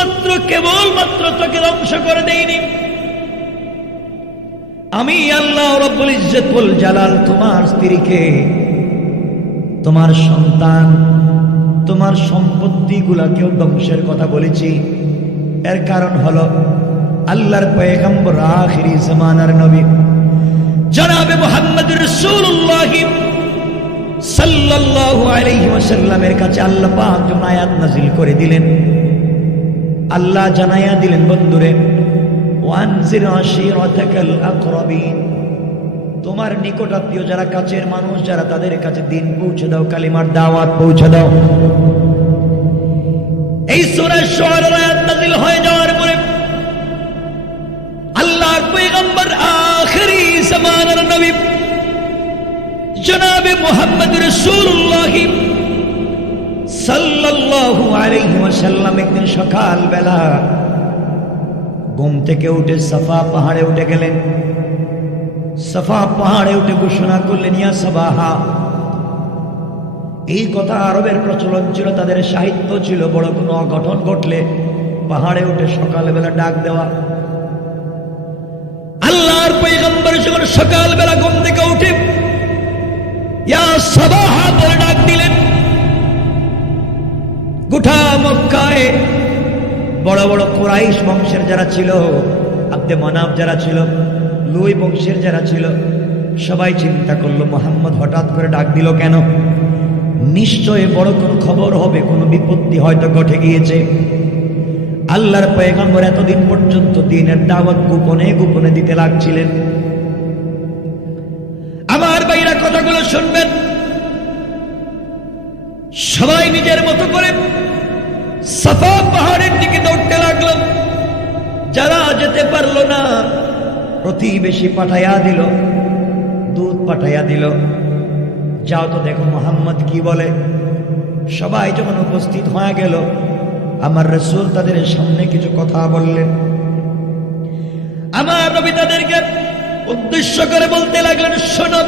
শুধুমাত্র কেবলমাত্র তোকে ধ্বংস করে দেইনি। আমি আল্লাহ রব্বুল ইজ্জতুল জালাল, তোমার স্ত্রীকে, তোমার সন্তান, তোমার সম্পত্তিগুলাকেও ধ্বংসের কথা বলেছি। এর কারণ হলো আল্লাহর পয়গম্বর আখিরি জামানার নবী, জনাবে মুহাম্মদ রাসূলুল্লাহ সাল্লাল্লাহু আলাইহি কাছে আল্লাহ পাক আয়াত নাযিল করে দিলেন আল্লাহ জানাইয়া দিলেন, বন্ধুরে তোমার নিকটাত্মীয় যারা কাছের মানুষ, যারা তাদের কাছে দিন পৌঁছে দাও, কালিমার দাওয়াত পৌঁছে দাও। এই সূরা শুআরার আয়াত নাযিল হয়ে যাওয়ার পরে আল্লাহর পয়গম্বর আখেরি জামানার নবী জনাবে মুহাম্মদ রাসূলুল্লাহ সাল্লাল্লাহু আলাইহি ওয়াসাল্লাম ঘুম থেকে উঠে সাফা পাহাড়ে উঠে গেলেন। সাফা পাহাড়ে উঠে ঘোষণা করলেন, ইয়া সাবাহা। এই কথা আরবের প্রচলন ছিল, তাদের সাহিত্য ছিল, বড় কোনো অঘটন ঘটলে পাহাড়ে উঠে সকালবেলা ডাক দেওয়া। আল্লাহর পৈগম্বর যখন সকালবেলা ঘুম থেকে উঠে, ইয়া সাবাহা, বলে ডাক দিলেন। গোটা মক্কায় বড় বড় কোরাইশ বংশের যারা ছিল, আব্দে মানাব যারা ছিল, লুই বংশের যারা ছিল, সবাই চিন্তা করল, মোহাম্মদ হঠাৎ করে ডাক দিল কেন? নিশ্চয় বড় কোনো খবর হবে, কোনো বিপত্তি হয়তো ঘটে গিয়েছে। আল্লাহর পয়গম্বর এতদিন পর্যন্ত দিনের দাওয়াত গোপনে গোপনে দিতে লাগছিলেন। আমার বাইরা কথাগুলো শুনবেন। সবাই নিজের মতো করে সাফা পাহাড়ের দিকে দৌড়তে লাগল। যারা যেতে পারল না, প্রতিবেশী পাঠাইয়া দিল দুধ পাঠাইয়া দিল, যাও তো দেখো মোহাম্মদ কি বলে। সবাই যখন উপস্থিত হয়ে গেল, আমার রসুল তাদের সামনে কিছু কথা বললেন। আমার রবি তাদেরকে উদ্দেশ্য করে বলতে লাগলেন, শোনো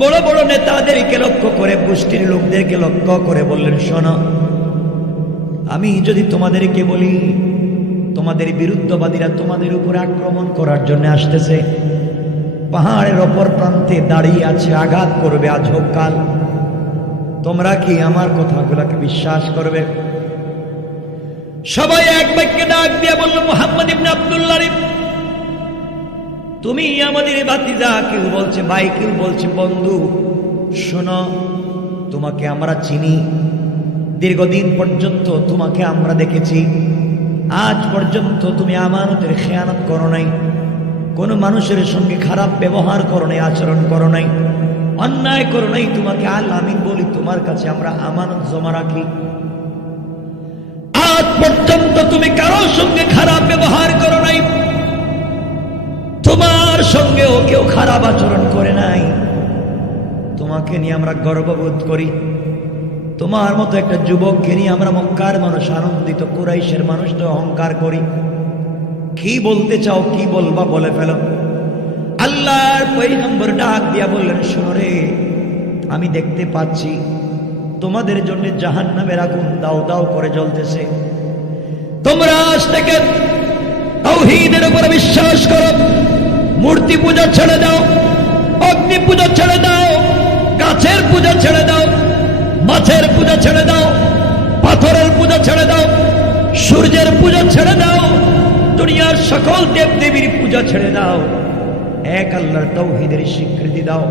বড় বড় নেতাদেরকে লক্ষ্য করে পুষ্টির লোকদেরকে লক্ষ্য করে বললেন, শোনো, আমি যদি তোমাদেরকে বলি, তোমাদের বিরুদ্ধবাদীরা তোমাদের উপরে আক্রমণ করার জন্য আসতেছে, পাহাড়ের অপর প্রান্তে দাঁড়িয়ে আছে, আঘাত করবে আজ হোক কাল। তোমরা কি আমার কথাগুলোকে বিশ্বাস করবে? সবাই এক বাক্যে ডাক দিয়ে বলল, মোহাম্মদ ইবনে আব্দুল্লাহ তুমি আমাদের বাতিজা কেউ বলছে ভাই, কেউ বলছে বন্ধু। শোনো, তোমাকে আমরা চিনি। দীর্ঘদিন পর্যন্ত তোমাকে আমরা দেখেছি। আজ পর্যন্ত তুমি আমানতের খেয়ানত করো নাই। কোনো মানুষের সঙ্গে খারাপ ব্যবহার করো নাই, আচরণ করো নাই। অন্যায় করো নাই, তোমাকে আল আমিন বলি, তোমার কাছে আমরা আমানত জমা রাখি। আজ পর্যন্ত তুমি কারোর সঙ্গে খারাপ ব্যবহার করো সঙ্গেও কেউ খারাপ আচরণ করে নাই। তোমাকে নিয়ে আমরা গর্ববোধ করি। তোমার মতো একটা যুবককে নিয়ে আমরা মক্কার মানুষ, আনন্দিত কুরাইশের মানুষটা অহংকার করি। কি বলতে চাও, কি বলবা বলে ফেল। আল্লাহর পৈগম্বর ডাক দিয়া বললেন, শোনো রে, আমি দেখতে পাচ্ছি তোমাদের জন্য জাহান নামের আগুন দাও দাও করে জ্বলতেছে। তোমরা আজ থেকে তৌহিদের উপরে বিশ্বাস করো। মূর্তি পূজা ছেড়ে দাও, অগ্নি পূজা ছেড়ে দাও, গাছের পূজা ছেড়ে দাও, মাছের পূজা ছেড়ে দাও, পাথরের পূজা ছেড়ে দাও, সূর্যের পূজা ছেড়ে দাও, দুনিয়ার সকল দেব দেবীর পূজা ছেড়ে দাও। এক আল্লাহর তৌহিদের স্বীকৃতি দাও।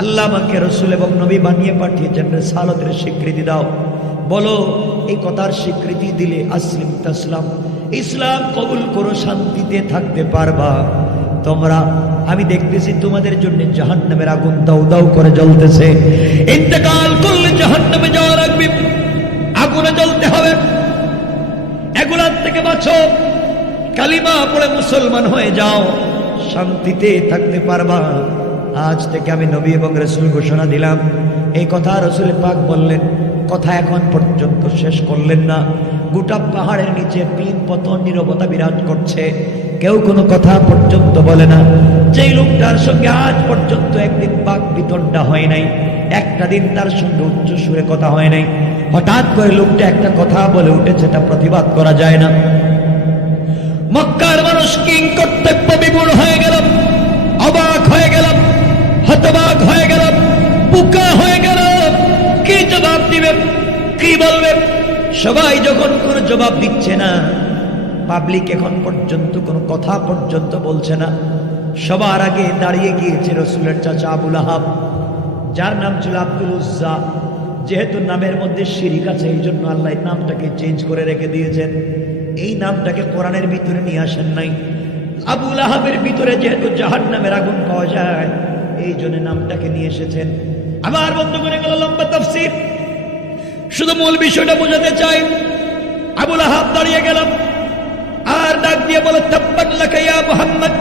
আল্লাহ আমাকে রসুল এবং নবী বানিয়ে পাঠিয়েছেন সালতের স্বীকৃতি দাও। বলো, এই কথার স্বীকৃতি দিলে আসলিম তাসলাম। ইসলাম কবুল করো, শান্তিতে থাকতে পারবা। তোমরা, আমি দেখতেছি তোমাদের জন্য জাহান্নামের আগুন দাউ দাউ করে জ্বলতেছে। ইন্তেকাল করলে জাহান্নামে যাওয়া রাখবি আগুনে জ্বলতে হবে। এগুলার থেকে বাঁচো। কালিমা পড়ে মুসলমান হয়ে যাও। শান্তিতে থাকতে পারবা। আজ থেকে আমি নবী এবং রসুল ঘোষণা দিলাম। এই কথা রসুল পাক বললেন। কথা এখন পর্যন্ত শেষ করলেন না। গোটা পাহাড়ের নিচে পিন পতন নিরবতা বিরাজ করছে। কেউ কোনো কথা পর্যন্ত বলে না। যেই লোকটার সঙ্গে আজ পর্যন্ত একদিন বাক বিতণ্ডা হয় নাই, একটা দিন তার সঙ্গে উচ্চ সুরে কথা হয় নাই। হঠাৎ করে লোকটা একটা কথা বলে উঠেছে তা প্রতিবাদ করা যায় না। মক্কার মানুষ কিং কর্তব্য বিমূল হয়ে গেল, অবাক হয়ে গেল, হতবাক হয়ে গেল পুকা হয়ে গেল। কি জবাব দিবে, কি বলবে? সবাই যখন কোনো জবাব দিচ্ছে না পাবলিক এখন পর্যন্ত কোনো কথা পর্যন্ত বলছে না। সবার আগে দাঁড়িয়ে গিয়েছে রসুলের চাচা আবুল আহাব। যার নাম ছিল আব্দুল উজ্জা। যেহেতু নামের মধ্যে শিরিক আছে, এই জন্য আল্লাহ নামটাকে চেঞ্জ করে রেখে দিয়েছেন। এই নামটাকে কোরআনের ভিতরে নিয়ে আসেন নাই। আবুল আহাবের ভিতরে যেহেতু জাহান নামের আগুন পাওয়া যায়, এই জন্য নামটাকে নিয়ে এসেছেন। আবার বন্ধু করে গেল লম্বা তফসির। শুধু মূল বিষয়টা বোঝাতে চাই। আবুল আহাব দাঁড়িয়ে গেলাম। আর ডাক দিয়ে বলে তাব্বাত লাকা ইয়া মুহাম্মদ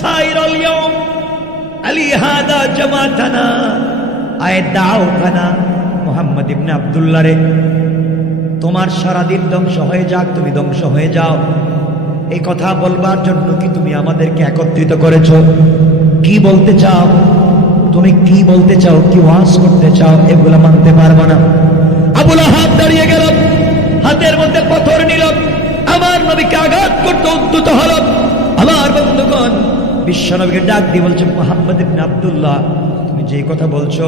সাইরাল ইয়াউম, আলী হাদা জামাতানা, আয় দাও ইবনে আব্দুল্লাহ রে। তোমার ধ্বংস হয়ে যাক, তুমি ধ্বংস হয়ে যাও। এই কথা বলবার জন্য কি তুমি আমাদেরকে একত্রিত করেছ? কি বলতে চাও? তুমি কি বলতে চাও? কি ওয়াজ করতে চাও? এগুলো মানতে পারব না। আবুল হাত দাঁড়িয়ে গেল, হাতের মধ্যে পাথর নিল। আমার নবীকে আঘাত করতে উদ্যত হল আমার বন্ধুগণ, বিশ্বনবীকে ডাক দিয়ে বলছে, মোহাম্মদ আব্দুল্লাহ, তুমি যে কথা বলছো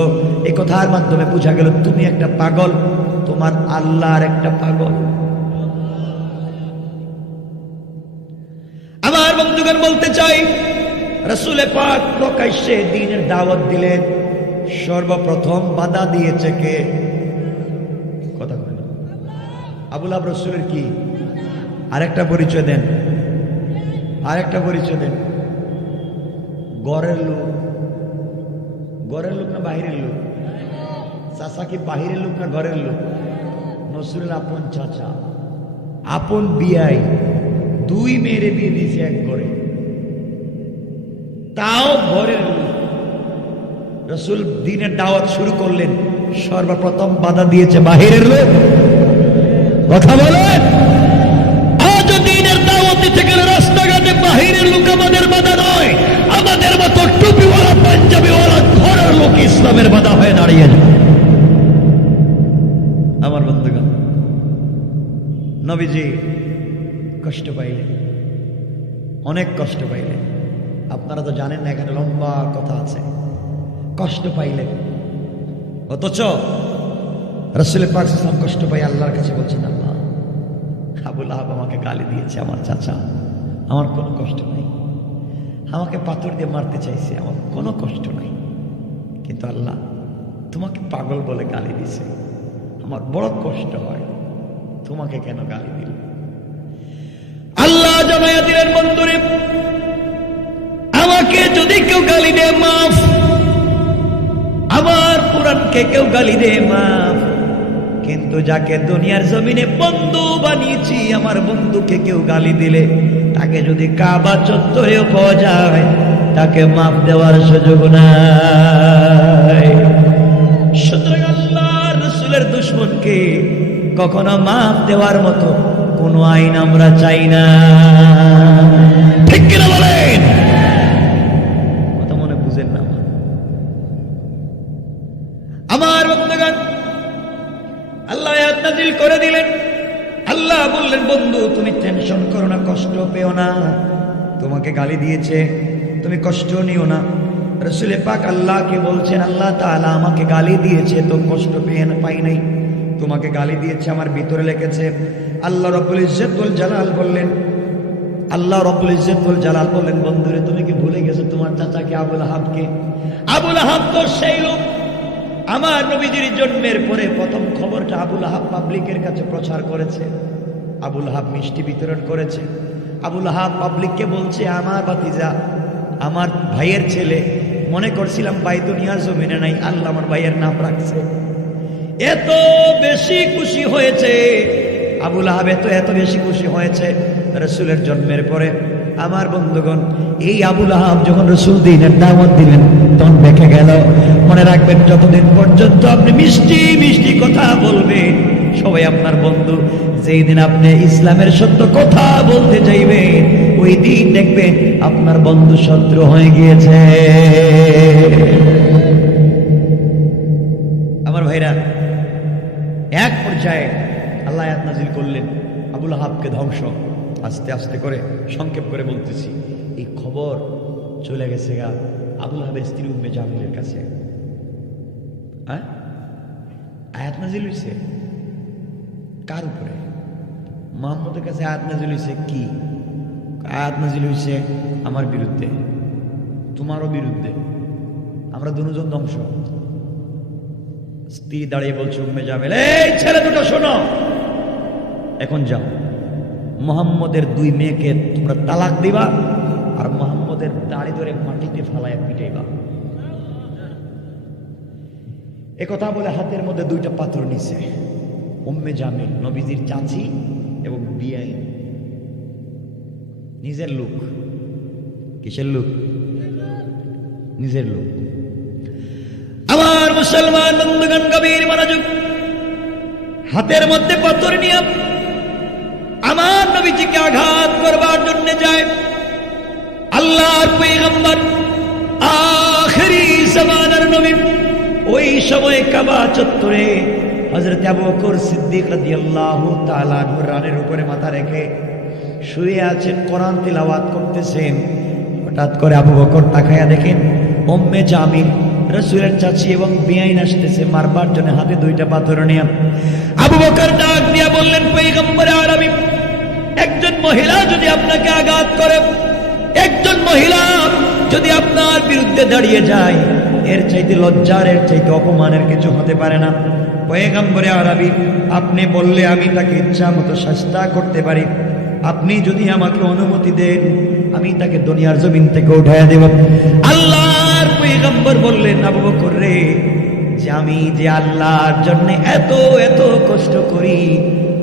এই কথার মাধ্যমে বোঝা গেল তুমি একটা পাগল, তোমার আল্লাহর একটা পাগল। আমার বন্ধুগণ বলতে চাই রসুলে পাক প্রকাশ্যে দিনের দাওয়াত দিলেন, সর্বপ্রথম বাধা দিয়েছে কে? কথা কয়। আবুল আব রসুলের কি? আরেকটা পরিচয় দেন। আরেকটা পরিচয় দেন। গড়ের লোক। গড়ের লোক না বাহিরের লোক? চাচা কি বাহিরের লোক না ঘরের লোক? নসরুল আপন চাচা। আপন বিয়াই দুই মেয়েরে বিয়ে দিয়েছে এক ঘরে। তাও ঘরের রসুল দিনের দাওয়াত শুরু করলেন। সর্বপ্রথম বাধা দিয়েছে বাহিরের লোক। কথা বলেন আজ দিনের দাওয়াত দিতে গেলে রাস্তাঘাটে বাহিরের লোক আমাদের বাধা নয়। আমাদের মতো টুপিওয়ালা, পাঞ্জাবিওয়ালা ঘরের লোক ইসলামের বাধা হয়ে দাঁড়িয়ে আমার বন্ধুগণ, নবীজি কষ্ট পাইলেন। অনেক কষ্ট পাইলেন। আপনারা তো জানেন না, এখানে লম্বা কথা আছে। কষ্ট পাইলেন। অথচ রসুল পাক ইসলাম কষ্ট পাই আল্লাহর কাছে বলছেন, আল্লাহ, আবুল আহাব আমাকে গালি দিয়েছে, আমার চাচা। আমার কোনো কষ্ট নেই। আমাকে পাথর দিয়ে মারতে চাইছে, আমার কোনো কষ্ট নাই। কিন্তু আল্লাহ তোমাকে পাগল বলে গালি দিছে। আমার বড় কষ্ট হয়, তোমাকে কেন গালি দিল? আল্লাহ জানাইয়া দিলেন আমাকে যদি কেউ গালি দেয়, মাফ। আমার পুরাণকে কেউ গালি দেয়, মাফ। কিন্তু যাকে দুনিয়ার জমিনে বন্ধু বানিয়েছি, আমার বন্ধুকে কেউ গালি দিলে তাকে যদি কাবা চত্বরেও পাওয়া যায়, তাকে মাপ দেওয়ার সুযোগ নাই। রসুলের দুশ্মনকে কখনো মাপ দেওয়ার মতো কোনো আইন আমরা চাই না। ঠিক কিনা বলেন? দিয়েছে, তুমি কষ্ট নিও না। রসুলে পাক আল্লাহকে বলছেন, আল্লাহ তাআলা আমাকে গালি দিয়েছে, তো কষ্ট পেয়ে না, পাই নাই। তোমাকে গালি দিয়েছে, আমার ভিতরে লেগেছে। আল্লাহ রব্বুল ইজ্জতুল জালাল বললেন, আল্লাহ রব্বুল ইজ্জতুল জালাল বললেন, বন্ধুরে, তুমি কি ভুলে গেছো তোমার চাচাকে, আবুল আহাবকে? আবুল আহাব তো সেই লোক। আমার নবীজির জন্মের পরে প্রথম খবরটা আবুল আহাব পাবলিকের কাছে প্রচার করেছে। আবুল আহাব মিষ্টি বিতরণ করেছে। আবুল আহাব পাবলিককে বলছে, আমার বাতিজা আমার ভাইয়ের ছেলে, মনে করছিলাম ভাই দুনিয়ার জমিনে নাই, আল্লাহ আমার ভাইয়ের নাম রাখছে। এত বেশি খুশি হয়েছে, আবুল আহাব এত এত বেশি খুশি হয়েছে রসুলের জন্মের পরে। আমার বন্ধুগণ, এই আবুল আহাব যখন রসুল দিনের দাওয়াত দিলেন, তখন দেখে গেল, মনে রাখবেন, যতদিন পর্যন্ত আপনি মিষ্টি মিষ্টি কথা বলবেন সবাই আপনার বন্ধু। যেই দিন আপনি ইসলামের সত্য কথা বলতে চাইবেন ওই দিন দেখবেন আপনার বন্ধু শত্রু হয়ে গিয়েছে। আমার ভাইরা, এক পর্যায়ে আল্লাহ নাজিল করলেন, আবুল হাবকে ধ্বংস। আস্তে আস্তে করে সংক্ষেপ করে বলতেছি। এই খবর চলে গেছে গা, আবুল হাবের স্ত্রী উম্মে জামিলের কাছে। হ্যাঁ? আয়াত নাজিল হইছে? কার উপরে? মোহাম্মদের কাছে আয়াত নাজিল হইছে কি? আয়াত নাজিল হইছে আমার বিরুদ্ধে, তোমারও বিরুদ্ধে। আমরা দুজন ধ্বংস। স্ত্রী দাঁড়িয়ে বলছে, উম্মে জামেল, এই ছেলে দুটো শোনো। এখন যাও। মোহাম্মদের দুই মেয়েকে তোমরা তালাক দিবা আর মোহাম্মদের দাড়ি ধরে মাটিতে ফালায় পিটাইবা। কথা বলে হাতের মধ্যে দুইটা পাত্র নিছে। উম্মে জামিল, নবীজির চাচি এবং বিয়াই নিজের লোক। কিসের লোক? নিজের লোক। আমার মুসলমান বন্ধুগণ কবির মনোযোগ। হাতের মধ্যে পাথর নিয়ে আমার নবীজিকে আঘাত করবার জন্য যায়। আল্লাহর পৈগম্বর আখেরি জামানার নবী, ওই সময় কাবা চত্বরে হযরত আবু বকর সিদ্দিক রাদিয়াল্লাহু তাআলা রানের উপরে মাথা রেখে শুয়ে আছেন, কোরআন তিলাওয়াত করতেছেন। হঠাৎ করে আবু বকর তাকায়া দেখেন ওম্মে জামিল, রসুলের চাচি এবং বিয়াইন আসতেছে, মারবার জন্য হাতে দুইটা পাথর নিয়ে। আবু বকর ডাক দিয়া বললেন পৈগম্বর আরবি, একজন মহিলা যদি আপনাকে আঘাত করে, একজন মহিলা যদি আপনার বিরুদ্ধে দাঁড়িয়ে যায়, এর চাইতে লজ্জার, এর চাইতে অপমানের কিছু হতে পারে না। পয়গাম্বরে আরবি, আপনি বললে আমি তাকে ইচ্ছা মতো শাস্তা করতে পারি। আপনি যদি আমাকে অনুমতি দেন, আমি তাকে দুনিয়ার জমিন থেকে উঠাইয়া দেব। আল্লাহর পয়গাম্বর বললেন, আবু বকর রে, যে আমি যে আল্লাহর জন্য এত এত কষ্ট করি,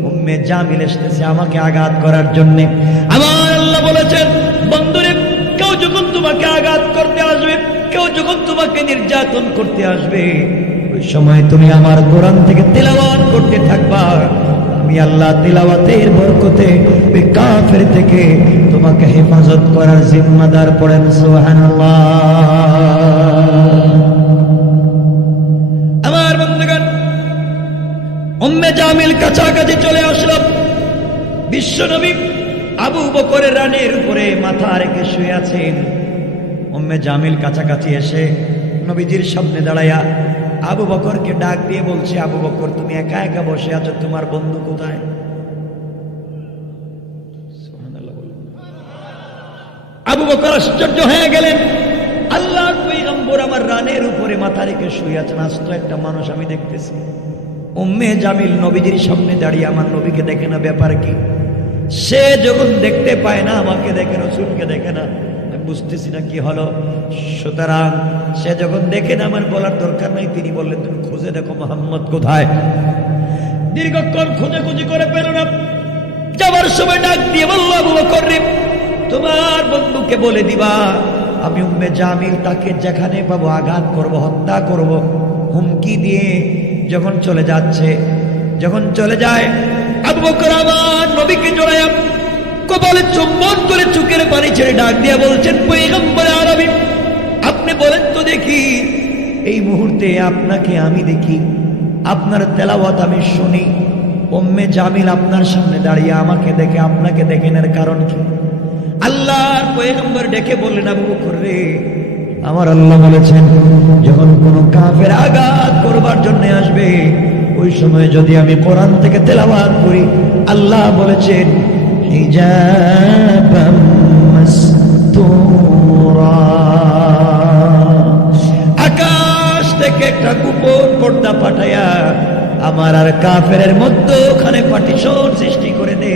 উম্মে জামিল এসতেছে আমাকে আঘাত করার জন্য। আমার আল্লাহ বলেছেন, বন্ধুরে, কেউ যখন তোমাকে আঘাত করতে আসবে, কেউ যখন তোমাকে নির্যাতন করতে আসবে ওই সময় তুমি আমার কোরআন থেকে তেলাওয়াত করতে থাকবা। আমি আল্লাহ তেলাওয়াতের বরকতে ওই কাফের থেকে তোমাকে হেফাজত করার জিম্মাদার পড়েন, সুবহানাল্লাহ। উম্মে জামিল কাছাকাছি চলে আসলো। বিশ্বনবী আবু বকরের রানের উপরে মাথা রেখে শুয়ে আছেন। উম্মে জামিল কাছাকাছি এসে নবীজির সামনে দাঁড়াইয়া আবু বকরকে ডাক দিয়ে বলছে, আবু বকর, তুমি একা একা বসে আছো, তোমার বন্ধু কোথায়? আবু বকর আশ্চর্য হয়ে গেলেন। আল্লাহ আমার রানের উপরে মাথা রেখে শুয়ে আছেন। আস্ত একটা মানুষ আমি দেখতেছি। উম্মে জামিল নবীজির সামনে দাঁড়িয়ে আমার নবীকে দেখে না, ব্যাপার কি? সে যখন দেখতে পায় না, আমাকে দেখে না, রসুলকে দেখে না। বুঝতেছি না কি হলো। সুতরাং সে যখন দেখে না, আমার বলার দরকার নাই, তিনি বললেন, তুমি খুঁজে দেখো মোহাম্মদ কোথায়? দীর্ঘক্ষণ খুঁজে খুঁজি করে পেল না। যাবার সময় ডাক দিয়ে বলল, আবু বকর তোমার বন্ধুকে বলে দিবা, আমি উম্মে জামিল তাকে যেখানে পাবো আঘাত করব, হত্যা করব। হুমকি দিয়ে যখন চলে যাচ্ছে, যখন চলে যায়, আবু বকর আমার নবীকে জড়ায় কপালে চুম্বন করে চুকের পানি ছেড়ে ডাক দিয়ে বলছেন পৈগম্বরে আরবি, আপনি বলেন তো দেখি, এই মুহূর্তে আপনাকে আমি দেখি। আপনার তেলাওয়াত আমি শুনি। ওম্মে জামিল আপনার সামনে দাঁড়িয়ে আমাকে দেখে, আপনাকে দেখেন এর কারণ কি? আল্লাহর পয়গম্বর ডেকে বললেন, আবু বকর রে, আমার আল্লাহ বলেছেন, যখন কোনো কাফের আঘাত করবার জন্য আসবে, ওই সময় যদি আমি কোরআন থেকে তেলাওয়াত করি, আল্লাহ বলেছেন হিজাবাম মাসতুরা আকাশ থেকে একটা গোপন পর্দা পাঠাইয়া আমার আর কাফের মধ্যে ওখানে পার্টিশন সৃষ্টি করে দে।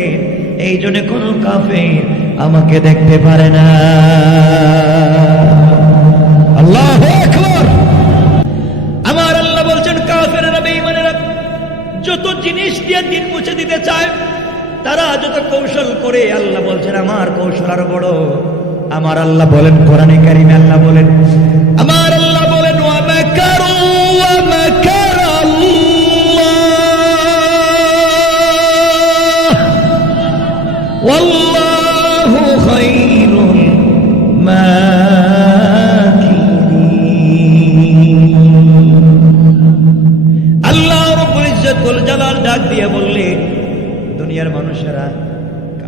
এই জন্য কোনো কাফের আমাকে দেখতে পারে না। আল্লাহ আমার আল্লাহ বলছেন, কাফেরেরা বেঈমানেরা যত জিনিস দিয়ে দিন মুছে দিতে চায় তারা যত কৌশল করে, আল্লাহ বলছেন, আমার কৌশল আরও বড়। আমার আল্লাহ বলেন, কোরআনে কারিমে আল্লাহ বলেন। আমার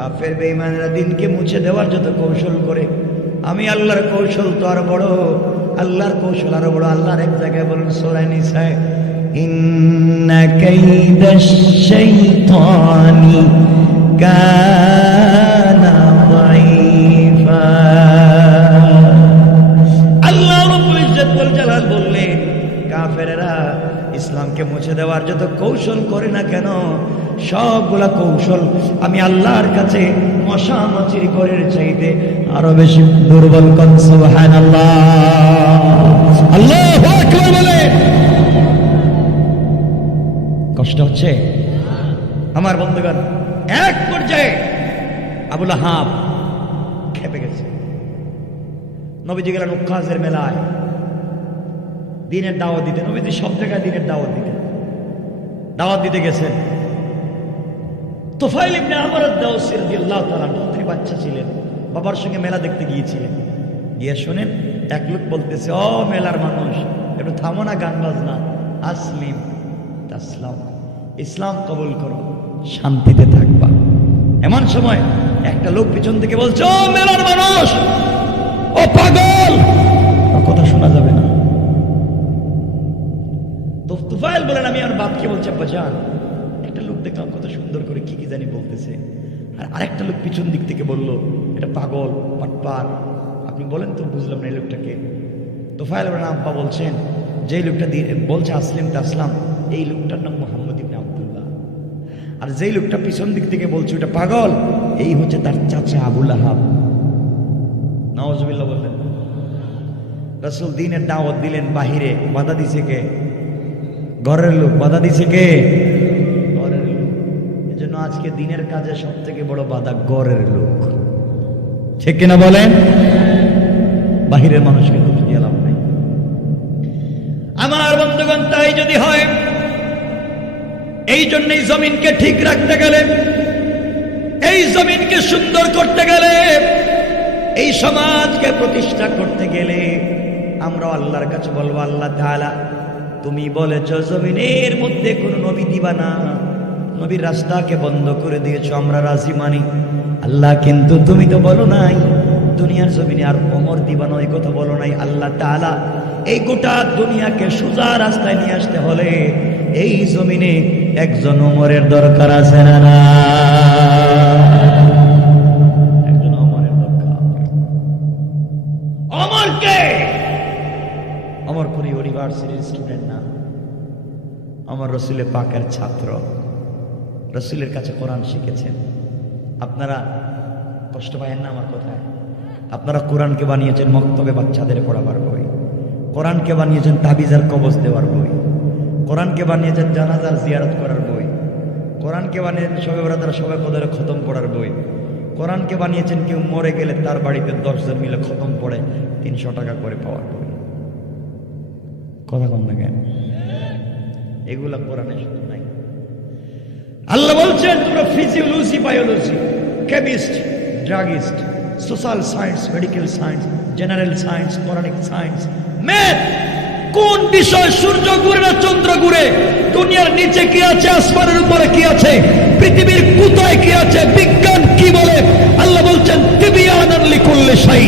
কাফের বেঈমানেরা দিনকে মুছে দেওয়ার যত কৌশল করে, আমি আল্লাহর কৌশল তো আর বড়, আল্লাহর কৌশল আরও বড়। আল্লাহর এক জায়গায় বলুন সোরাই নিসায় ইসলামকে মুছে দেওয়ার যত কৌশল করে না কেন সবগুলা কৌশল আমি আল্লাহর কাছে মশা করের চাইতে আরও বেশি দুর্বল কন সুবহানাল্লাহ। আল্লাহু আকবার বলে। কষ্ট হচ্ছে? আমার বন্ধুগণ, এক পর্যায়ে আবুল হাব খেপে গেছে। নবীজি গেলেন উক্কাজের মেলায়। দিনের দাওয়াত দিতে। নবীজি সব জায়গায় দিনের দাওয়াত দিতেন দাওয়াত দিতে গেছেন। তোফাইল ইবনে তিনি বাচ্চা ছিলেন। বাবার সঙ্গে মেলা দেখতে গিয়েছিলেন। গিয়ে এক লোক বলতেছে, ও মেলার মানুষ, একটু থামো না, গান বাজনা। আসলিম, তাসলাম, ইসলাম কবুল করো, শান্তিতে থাকবা। এমন সময় একটা লোক পিছন থেকে বলছে, ও মেলার মানুষ, ও পাগল! কথা শোনা যাবে না। তুফাইল বলেন, আমি আর বাপকে বলছি, আব্বা দেখলাম কত সুন্দর করে কি কি জানি বলতেছে। আর আরেকটা লোক পিছন দিক থেকে বলল, এটা পাগল, পাটপার। আপনি বলেন তো, বুঝলাম না এই লোকটাকে। বলেন আব্বা বলছেন যে লোকটা বলছে, আসলিম তাসলাম এই লোকটার নাম মোহাম্মদ ইবনে আব্দুল্লাহ। আর যেই লোকটা পিছন দিক থেকে বলছে, ওটা পাগল, এই হচ্ছে তার চাচা আবুল আহাব নওয়াজবিল্লাহ বললেন, রসুল দিনের দাওয়াত দিলেন বাহিরে, বাধা দিছে কে? ঘরের লোক, বাধা দিছে কে? আজকে দিনের কাজে সব থেকে বড় বাধা ঘরের লোক। ঠিক কিনা বলেন? বাহিরের মানুষকে দোষ দিয়ে লাভ নাই। আমার বন্ধুগণ তাই যদি হয় এই জন্যই জমিনকে ঠিক রাখতে গেলে এই জমিনকে সুন্দর করতে গেলে এই সমাজকে প্রতিষ্ঠা করতে গেলে আমরা আল্লাহর কাছে বলব আল্লাহ তাআলা তুমি বলেছ জমিনের মধ্যে কোনো নবী দিবা না। নবীর রাস্তাকে বন্ধ করে দিয়েছ, আমরা রাজি মানি। আল্লাহ কিন্তু, তুমি তো বলো নাই, দুনিয়ার জমিনে আর অমর দিবা না কথা বলো নাই। আল্লাহ তাআলা এই গোটা দুনিয়াকে সোজা রাস্তায় নিয়ে আসতে হলে এই জমিনে একজন ওমরের দরকার আছে না একজন অমরের দরকার। অমর কে? ইউনিভার্সিটির স্টুডেন্ট না। আমার রসুলের পাকের ছাত্র। রসুলের কাছে কোরআন শিখেছেন। আপনারা কষ্ট পায়েন না আমার কথায়। আপনারা কোরআনকে বানিয়েছেন মক্তবে বাচ্চাদের পড়াবার বই। কোরআনকে বানিয়েছেন তাবিজার কবজ দেওয়ার বই। কোরআনকে বানিয়েছেন জানাজার জিয়ারত করার বই। কোরআনকে বানিয়েছেন সবে ব্রাদার সবে কদরে খতম পড়ার বই। কোরআনকে বানিয়েছেন কেউ মরে গেলে তার বাড়িতে দশজন মিলে খতম পড়ে তিনশো টাকা করে পাওয়ার বই। কথা কম না কেন? এগুলা কোরআনে শুধু আল্লাহ বলছেন, তোমরা physiology biology chemist druggist social science medical science general science Quranic science math কোন বিষয় সূর্য ঘুরে না চন্দ্র ঘুরে? দুনিয়ার নিচে কি আছে, আসমানের উপরে কি আছে? পৃথিবীর কোথায় কি আছে? বিজ্ঞান কি বলে? আল্লাহ বলছেন, তিবিয়ানান লিকুল্লি শাই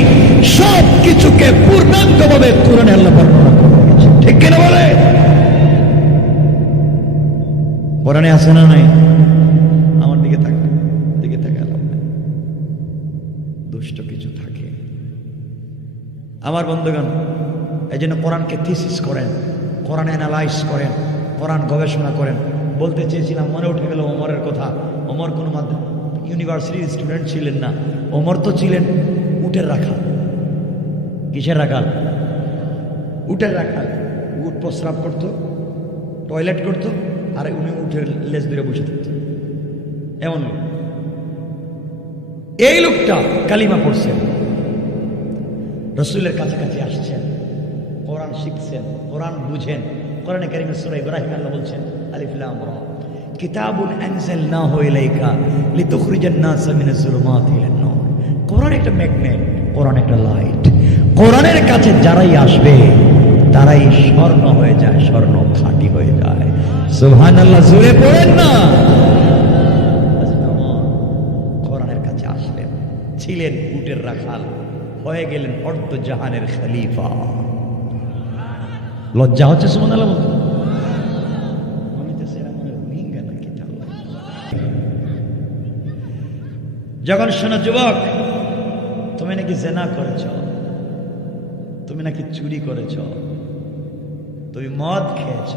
সব কিছুকে পূর্ণাঙ্গভাবে কোরআনে আল্লাহ বর্ণনা করে দিয়েছে ঠিক কিনা বলে? কোরআনে আছে না নাই? আমার দিকে তাক দিকে তাকালাম দুষ্ট কিছু থাকে। আমার বন্ধুগণ, এই জন্য কোরআনকে থিসিস করেন, কোরআন অ্যানালাইজ করেন, কোরআন গবেষণা করেন। বলতে চেয়েছিলাম, মনে উঠে গেল ওমরের কথা। ওমর কোনো মাধ্যম ইউনিভার্সিটির স্টুডেন্ট ছিলেন না। ওমর তো ছিলেন উটের রাখাল। কিসের রাখাল? উটের রাখাল। উট প্রস্রাব করতো টয়লেট করতো উঠে লেজ ধরে বসে থাকতো। এমন লোক। এই লোকটা কালিমা পড়ছেন। রসুলের কাছাকাছি আসছেন। কোরআন শিখছেন, কোরআন বুঝেন। কোরআনে কারিমের ইব্রাহিম আল্লাহ বলছেন, আলিফ লাম রা। কিতাবুন আনজালনাহু ইলাইকা লিতুখরিজান কোরআন একটা ম্যাগনেট, কোরআন একটা লাইট। কোরআনের কাছে যারাই আসবে, তারাই স্বর্ণ হয়ে যায়, স্বর্ণ খাঁটি হয়ে যায়। সুহান আল্লাহ জোরে পড়েন না। কোরআনের কাছে আসলেন, ছিলেন উটের রাখাল, হয়ে গেলেন অর্ধ জাহানের খলিফা। লজ্জা হচ্ছে সুমান যখন শোনো যুবক, তুমি নাকি জেনা করেছ? তুমি নাকি চুরি করেছ? তুমি মদ খেয়েছ?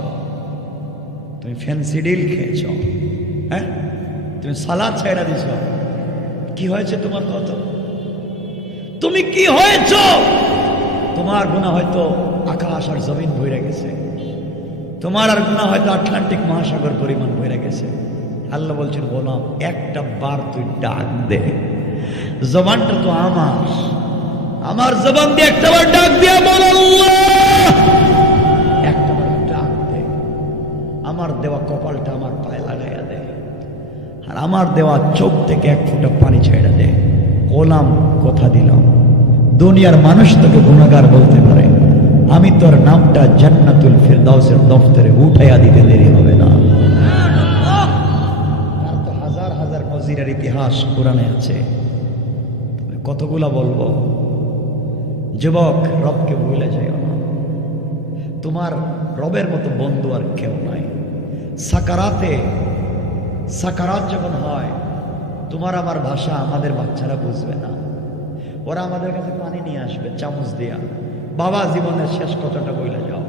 তুমি ফ্যান্সি ডিল খেয়েছ হ্যাঁ? তুমি সালাদ ছেড়া দিছ কি হয়েছে তোমার কত? তুমি কি হয়েছ? তোমার গুণা হয়তো আকাশ আর জমিন ভরে গেছে। তোমার আর গুণা হয়তো আটলান্টিক মহাসাগর পরিমাণ ভরে গেছে। আল্লাহ বলছেন, গোলাম, একটা বার তুই ডাক দে। জবানটা তো আমার। আমার জবান দিয়ে একটা বার ডাক দিয়া বল আমার দেওয়া কপালটা আমার পায়ে লাগাইয়া দেয় আর আমার দেওয়া চোখ থেকে এক ফোঁটা পানি ছেড়ে দেয় গোলাম, কথা দিলাম। দুনিয়ার মানুষ তোকে গুণাগার বলতে পারে। আমি তোর নামটা জান্নাতুল ফিরদাউসের দফতরে উঠাইয়া দিতে দেরি হবে না। তার তো হাজার হাজার নজিরের ইতিহাস কোরআনে আছে। কতগুলা বলব? যুবক, রবকে ভুলে যাইও না। তোমার রবের মতো বন্ধু আর কেউ নাই। সাকারাতে, সাকারাত যখন হয়, তোমার আমার ভাষা আমাদের বাচ্চারা বুঝবে না। ওরা আমাদের কাছে পানি নিয়ে আসবে, চামচ দিয়া। বাবা, জীবনের শেষ কথাটা বলে যাও।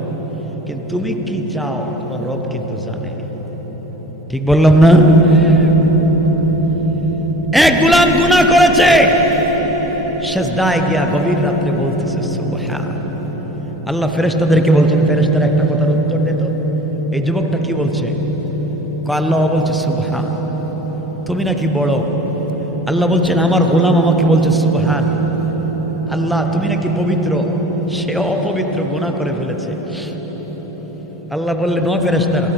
কিন্তু তুমি কি চাও, তোমার রব কিন্তু জানে। ঠিক বললাম না? এক গুলাম গুণা করেছে। শেষ দায় গিয়া গভীর রাত্রে বলতেছে, সুবহান। আল্লাহ ফেরেশতাদেরকে বলছেন, ফেরেশতারা একটা কথার উত্তর দে তো। এই যুবকটা কি বলছে? আল্লাহ বলছে, সুবহান। তুমি নাকি বড়? আল্লাহ বলছেন, আমার গোলাম আমাকে বলছে, সুবহান। আল্লাহ, তুমি নাকি পবিত্র? সে অপবিত্র গুণা করে ফেলেছে। আল্লাহ বললে ন ফেরেশতারা,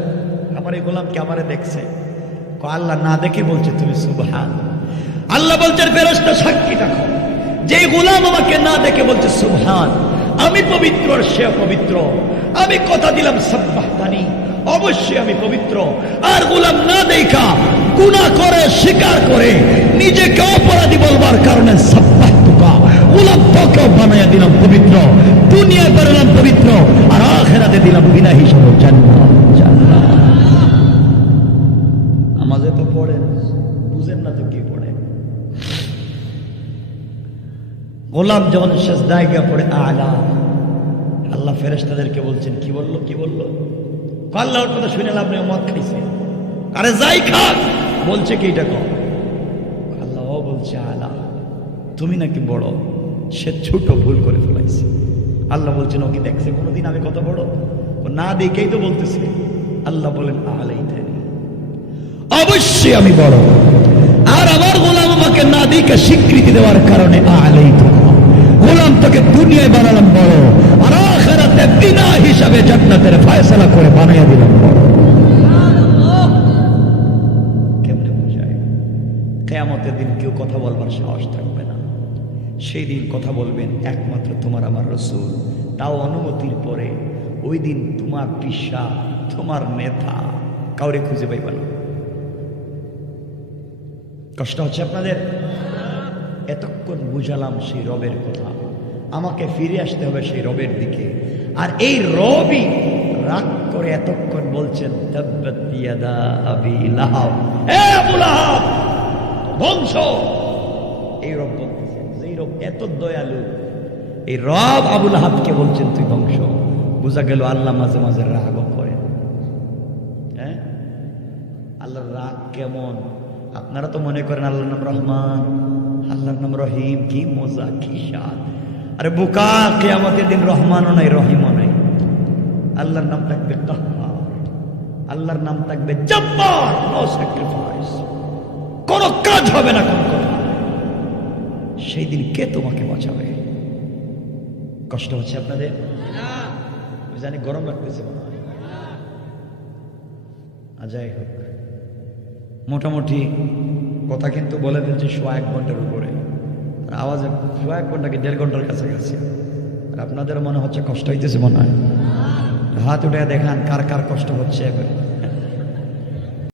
আমার এই গোলামকে আমারে দেখছে। আল্লাহ না দেখে বলছে, তুমি সুবহান। আল্লাহ বলছেন, ফেরেশতা সাক্ষী রাখো যে গোলাম আমাকে না দেখে বলছে, সুবহান। আমি পবিত্র, সে পবিত্র আমি কথা দিলাম সাব্বাহতানি অবশ্যই আমি পবিত্র। আর গোলাম না দেখা গুণা করে স্বীকার করে, নিজেকে অপরাধী বলবার কারণে সাব্বাহতুকা গোলাম তোকেও বানাইয়া দিলাম পবিত্র। দুনিয়ায় বানালাম পবিত্র। আর আখেরাতে দিলাম বিনা হিসাবে জানলাম গোলাম যখন শেষ জায়গা পড়ে, আলা। আল্লাহ ফেরেশতাদেরকে বলছেন, কি বলল কি বলল? আল্লাহর কথা শুনে লাভ নেই, মদ খাইছে। আরে যাই খাক। বলছে, কি এটা কম আল্লাহ বলছে, আলা, তুমি নাকি বড়, সে ছোট ভুল করে ফেলাইছে। আল্লাহ বলছেন ওকে দেখছে কোনোদিন আমি কত বড়? ও না দেখেই তো বলতেছে। আল্লাহ বলেন আলাই অবশ্যই আমি বড়। আর আমার গোলাম আমাকে না দিকে স্বীকৃতি দেওয়ার কারণে আলাই গোলাম তোকে দুনিয়ায় বানালাম বড়, আর আখেরাতে বিনা হিসাবে জান্নাতের ফয়সালা করে বানাইয়া দিলাম বড়। কেয়ামতের দিন কেউ কথা বলবার সাহস থাকবে না। সেই দিন কথা বলবেন একমাত্র তোমার আমার রসুল। তাও অনুমতির পরে ওই দিন তোমার পিসা, তোমার নেতা কাউরে খুঁজে পাইবা না। কষ্ট হচ্ছে আপনাদের? এতক্ষণ বুঝালাম সেই রবের কথা। আমাকে ফিরে আসতে হবে সেই রবের দিকে। আর এই রবই রাগ করে এতক্ষণ বলছেন ধ্বংস এই রব বলতেছেন, যেই রব এত দয়ালু, এই রব আবুল হাবকে বলছেন, তুই ধ্বংস বোঝা গেল আল্লাহ মাঝে মাঝে রাগ করেন। হ্যাঁ? আল্লাহর রাগ কেমন? আপনারা তো মনে করেন আল্লাহর নাম রহমান। আল্লাহর নাম রহিম, কি মজা, কি স্বাদ। আরে বোকা, কেয়ামতের দিন রহমানও নাই, রহিমও নাই। আল্লাহর নাম থাকবে কাহ্হার আল্লাহর নাম থাকবে জব্বার কোনো কাজ হবে না কোন কথা। সেই দিন কে তোমাকে বাঁচাবে? কষ্ট হচ্ছে আপনাদের? জানি গরম লাগতেছে যাই হোক। মোটামুটি কথা কিন্তু বলে দিচ্ছে সোয়া এক ঘণ্টার উপরে। আর আওয়াজে সোয়া এক ঘন্টাকে দেড় ঘণ্টার কাছাকাছি। আর আপনাদের মনে হচ্ছে কষ্ট হইতেছে মনে হয়? হাত উঠে দেখান কার কার কষ্ট হচ্ছে